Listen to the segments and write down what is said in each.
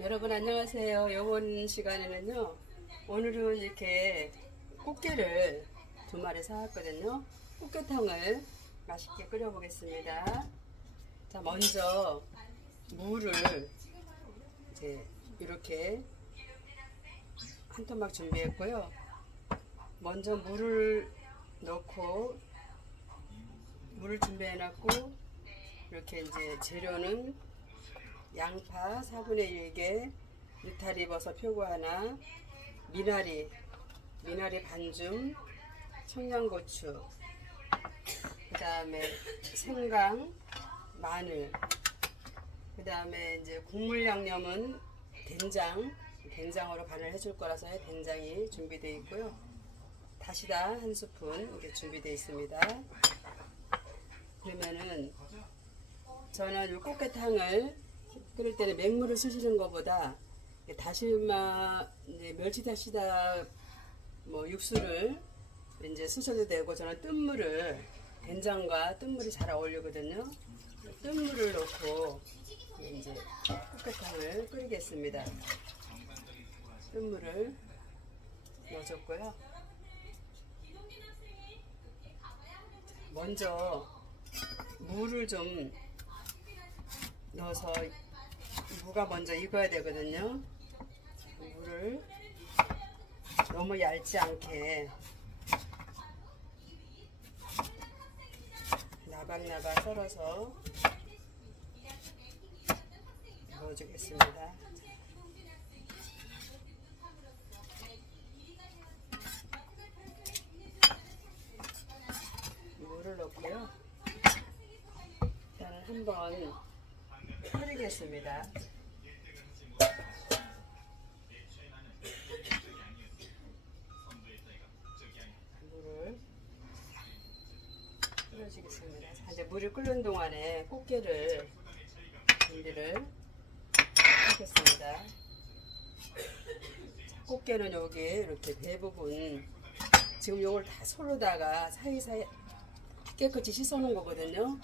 여러분 안녕하세요. 이번 시간에는요, 오늘은 이렇게 꽃게를 2마리 사왔거든요. 꽃게탕을 맛있게 끓여 보겠습니다. 자, 먼저 물을 이제 이렇게 한 토막 준비했고요. 먼저 물을 넣고 물을 준비해 놨고, 이렇게 이제 재료는 양파 4분의 1개, 느타리 버섯 표고 하나, 미나리 반줌, 청양고추, 그 다음에 생강, 마늘, 그 다음에 이제 국물 양념은 된장으로 간을 해줄 거라서 된장이 준비되어 있고요. 다시다 1스푼 이렇게 준비되어 있습니다. 그러면은 저는 이 꽃게탕을 끓일 때는 맹물을 쓰시는 것보다 다시마, 멸치 다시다 육수를 이제 쓰셔도 되고, 저는 뜬물을, 된장과 뜬물이 잘 어울리거든요. 뜬물을 넣고 이제 꽃게탕을 끓이겠습니다. 뜬물을 넣어줬고요. 먼저 물을 좀 넣어서 무가 먼저 익어야 되거든요. 물을 너무 얇지 않게 나박나박 썰어서 넣어주겠습니다. 물을 넣고요. 일단 한번 끓이겠습니다. 물을 끓여주겠습니다. 자, 이제 물이 끓는 동안에 꽃게를 준비를 하겠습니다. 꽃게는 여기 이렇게 배 부분, 지금 요걸 다 솔로다가 사이사이 깨끗이 씻어 놓은 거거든요.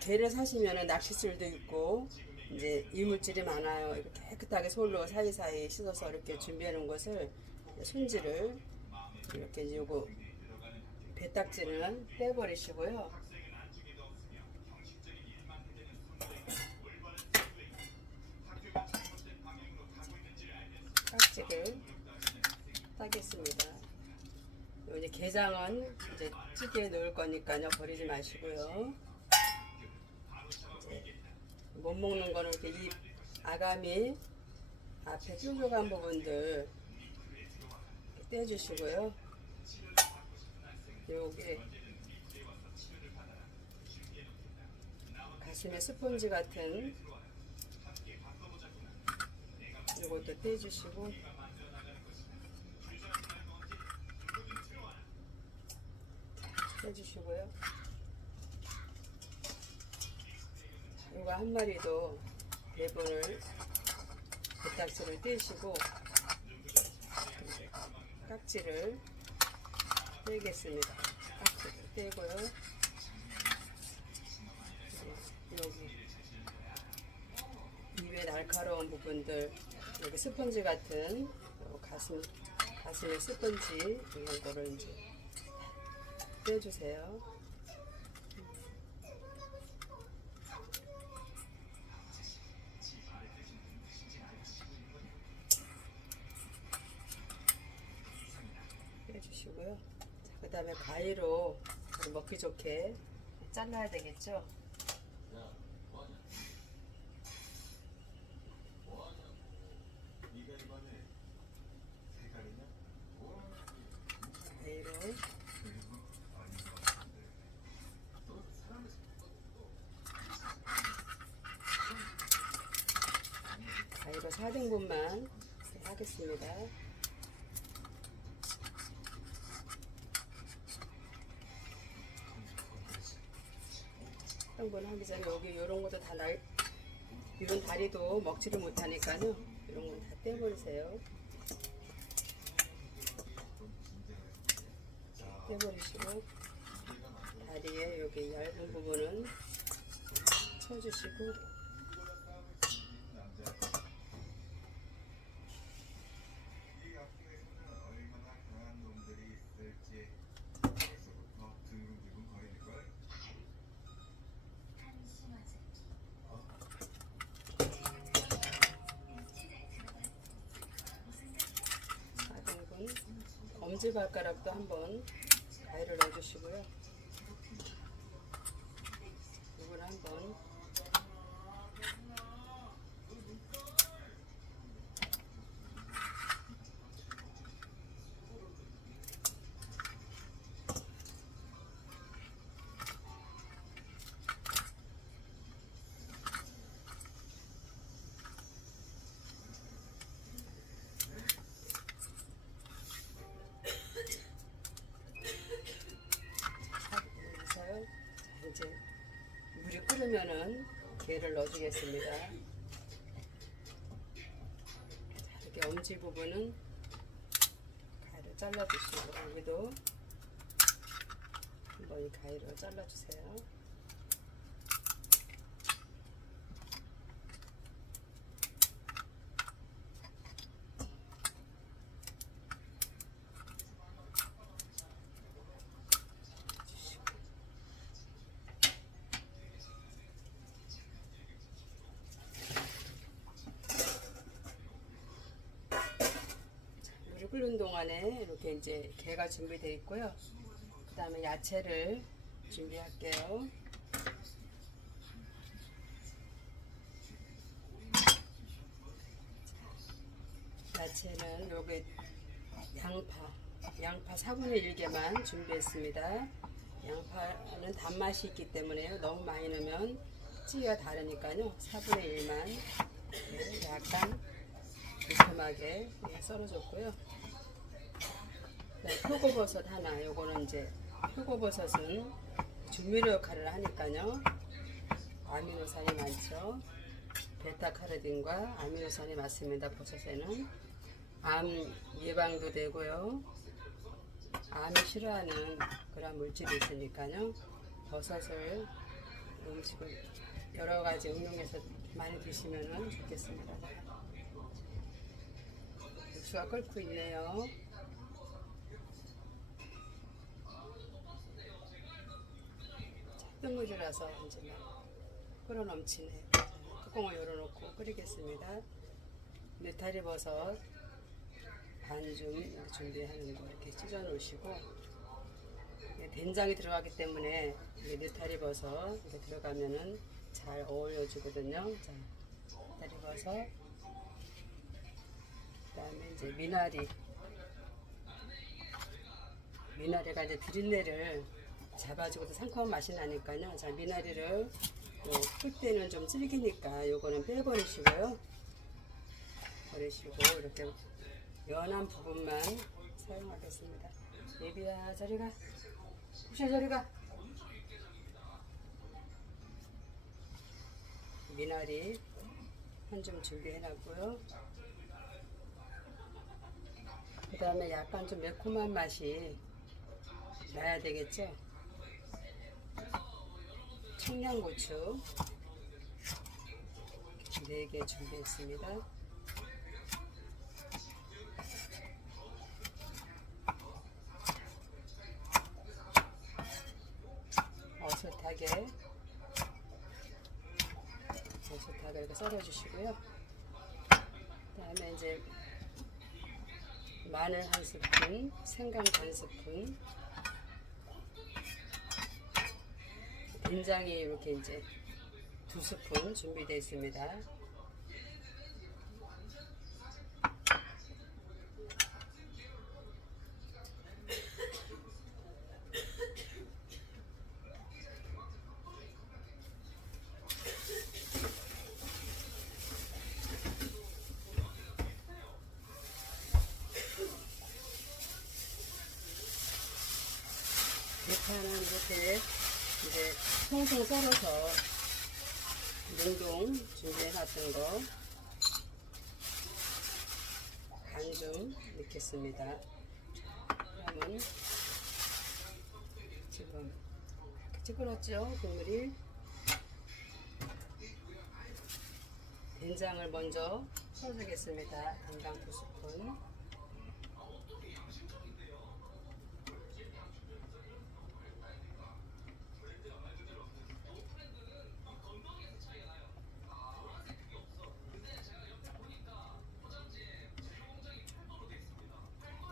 게를 사시면은 낚싯줄도 있고 이제 이물질이 많아요. 이렇게 깨끗하게 솔로 사이사이 씻어서 이렇게 준비해 놓은 것을, 손질을 이렇게 이제 요거 배딱지는 떼버리시고요. 깍지를 따겠습니다. 이제 게장은 이제 찌개에 넣을 거니까요, 버리지 마시고요. 이제 못 먹는 거는 이렇게 이 아가미 앞에 뾰족한 부분들 떼주시고요. 여기 가슴에 스펀지 같은 이것도 떼주시고, 해주시고요. 이거 한 마리도 대본을 배딱지를 떼시고 깍지를 떼겠습니다. 깍지를 떼고요. 여기 입에 날카로운 부분들, 여기 스펀지 같은 가슴에 스펀지 이런 거를 이제 떼주세요. 빼주시고요. 그 다음에 가위로 먹기 좋게 잘라야 되겠죠. 가위로 4등분만 하겠습니다. 한번 하기 전에 여기 이런 것도 다 이런 다리도 먹지를 못하니까요, 이런 건 다 떼버리세요. 떼버리시고 다리에 여기 얇은 부분은 쳐주시고, 엄지발가락도 한번 가위를 넣어주시고요. 이걸 한번 이제 물이 끓으면은 게를 넣어주겠습니다. 이렇게 엄지 부분은 가위로 잘라주시고 여기도 한번 이 가위로 잘라주세요. 물이 끓는 동안에 이렇게 이제 게가 준비되어 있고요. 그 다음에 야채를 준비할게요. 야채는 여기 양파 4분의 1개만 준비했습니다. 양파는 단맛이 있기 때문에 너무 많이 넣으면 찌기가 다르니까요. 4분의 1만 약간 두툼하게 썰어줬고요. 표고버섯 하나. 요거는 이제 표고버섯은 조미료 역할을 하니까요. 아미노산이 많죠. 베타카로틴과 아미노산이 많습니다. 버섯에는 암 예방도 되고요. 암이 싫어하는 그런 물질이 있으니까요. 버섯을 음식을 여러 가지 응용해서 많이 드시면 좋겠습니다. 육수가 끓고 있네요. 뜬물이라서 이제 막 끓어 넘치네. 뚜껑을 열어놓고 끓이겠습니다. 느타리 버섯 반줌 준비하는 거 이렇게 찢어 놓으시고, 된장이 들어가기 때문에 느타리 버섯 이렇게 들어가면은 잘 어울려주거든요. 자, 느타리 버섯, 그다음에 이제 미나리가 이제 비린내를 잡아주고도 상큼한 맛이 나니까요. 자, 미나리를 풀 때는 좀 질기니까 요거는 빼버리시고요. 버리시고 이렇게 연한 부분만 사용하겠습니다. 예비야, 저리가. 후시 저리가. 미나리 한 줌 준비해놨고요. 그 다음에 약간 좀 매콤한 맛이 나야 되겠죠. 청양고추 4개 준비했습니다. 어슷하게 이렇게 썰어주시고요. 그 다음에 이제 마늘 한 스푼, 생강 반 스푼, 된장이 이렇게 이제 2스푼 준비되어 있습니다. 대파는 이렇게 이제 송송 썰어서 냉동 준비해놨던 거 반 좀 넣겠습니다. 그러면 지금 찌그렀죠, 국물이. 된장을 먼저 썰어주겠습니다. 된장 2스푼,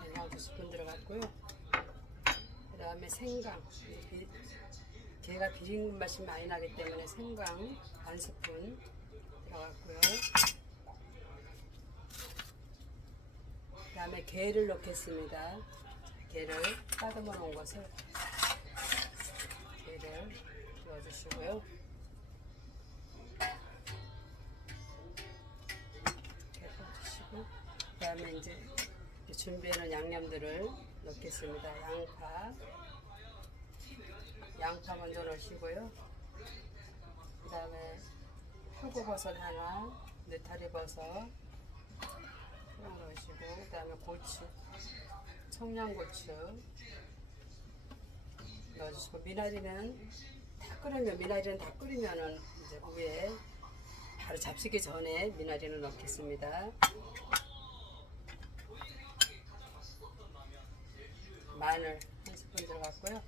된장 2스푼 들어갔고요. 넣어주시고요. 그 다음에 생강, 게가 비린 맛이 많이 나기 때문에 생강 반 스푼 들어갔고요. 그 다음에 게를 넣겠습니다. 게를 다듬어 놓은 것을 게를 넣어주시고요. 게 넣어주시고 그 다음에 이제 준비해놓은 양념들을 넣겠습니다. 양파 먼저 넣으시고요. 그 다음에 표고버섯 하나, 느타리버섯 넣으시고, 그 다음에 고추, 청양고추 넣어주시고, 미나리는 다 끓이면은 이제 위에 바로 잡수기 전에 미나리는 넣겠습니다. 마늘 한 스푼 들어갔고요.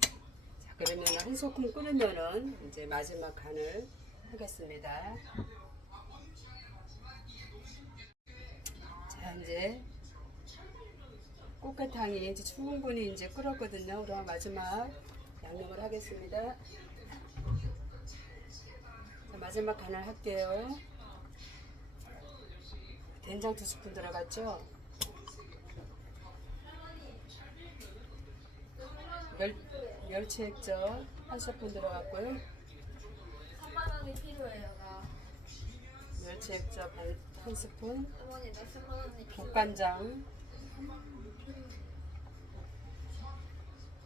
자, 그러면 한 소끔 끓으면은 이제 마지막 간을 하겠습니다. 자, 이제 꽃게탕이 이제 충분히 이제 끓었거든요. 그럼 마지막 양념을 하겠습니다. 자, 마지막 간을 할게요. 된장 2스푼 들어갔죠. 멸치 액젓 한 스푼 들어갔고요. 3만원이 필요해요. 멸치 액젓 한 스푼. 어머니 나 3만원이 필요해.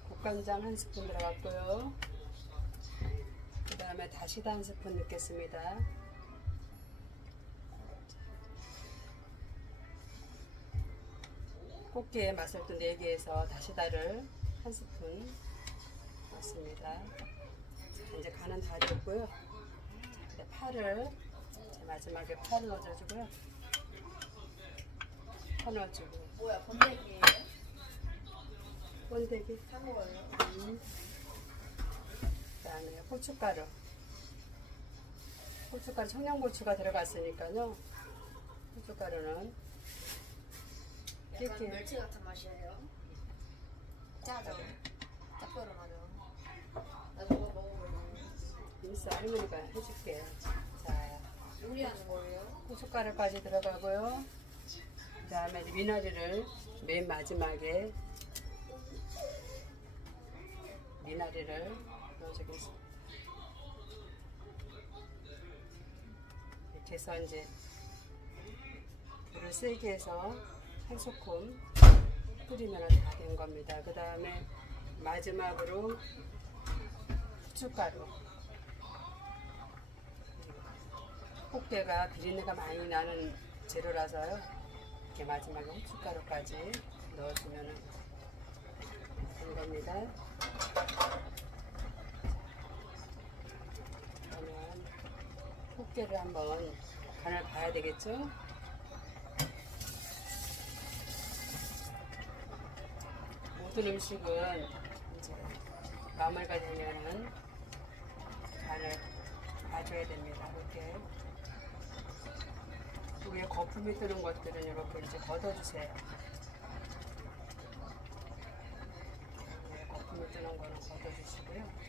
국간장 한 스푼 들어갔고요. 그 다음에 다시다 한 스푼 넣겠습니다. 꽃게의 맛을 또 내기 위해서 다시다를 한 스푼 넣습니다. 이제 간은 다 됐고요. 자, 파를 마지막에 파를 넣어주고요. 파 넣어주고. 뭐야 번데기예요? 번데기. 산 거예요? 그다음에 고춧가루, 청양고추가 들어갔으니까요. 고춧가루는 약간 멸치 같은 맛이에요. 짜죠? 짭조름하죠? 나 저거 먹어볼래. 있어, 할머니가 해줄게. 자, 요리하는 거예요? 고춧가루까지 들어가고요. 그 다음에 미나리를 맨 마지막에 넣어주겠습니다. 이렇게 해서 이제 불을 세게 해서 한 소끔 끓이면 다 된 겁니다. 그 다음에 마지막으로 후춧가루. 꽃게가 비린내가 많이 나는 재료라서요. 이렇게 마지막에 후춧가루까지 넣어주면 된 겁니다. 그러면 꽃게를 한번 간을 봐야 되겠죠? 모든 음식은 이제 마무리가 되면은 간을 봐줘야 됩니다. 이렇게 위에 거품이 뜨는 것들은 이렇게 이제 걷어주세요. 위에 거품이 뜨는 거는 걷어주시고요.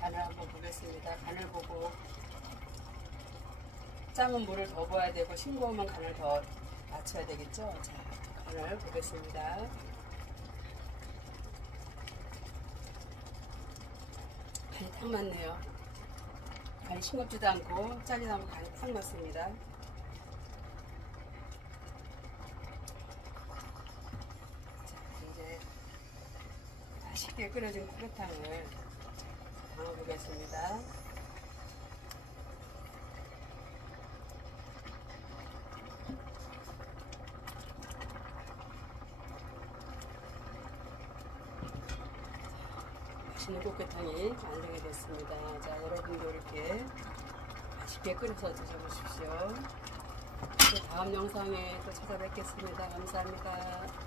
간을 한번 보겠습니다. 간을 보고 짜면 물을 더 부어야 되고 싱거우면 간을 더 맞춰야 되겠죠. 자, 간을 보겠습니다. 간이 딱 맞네요. 간이 싱겁지도 않고 짜지도 않고 간이 딱 맞습니다. 자, 이제 맛있게 끓여진 콩탕을 담아보겠습니다. 맛있는 꽃게탕이 완성이 됐습니다. 자, 여러분도 이렇게 맛있게 끓여서 드셔보십시오. 또 다음 영상에 또 찾아뵙겠습니다. 감사합니다.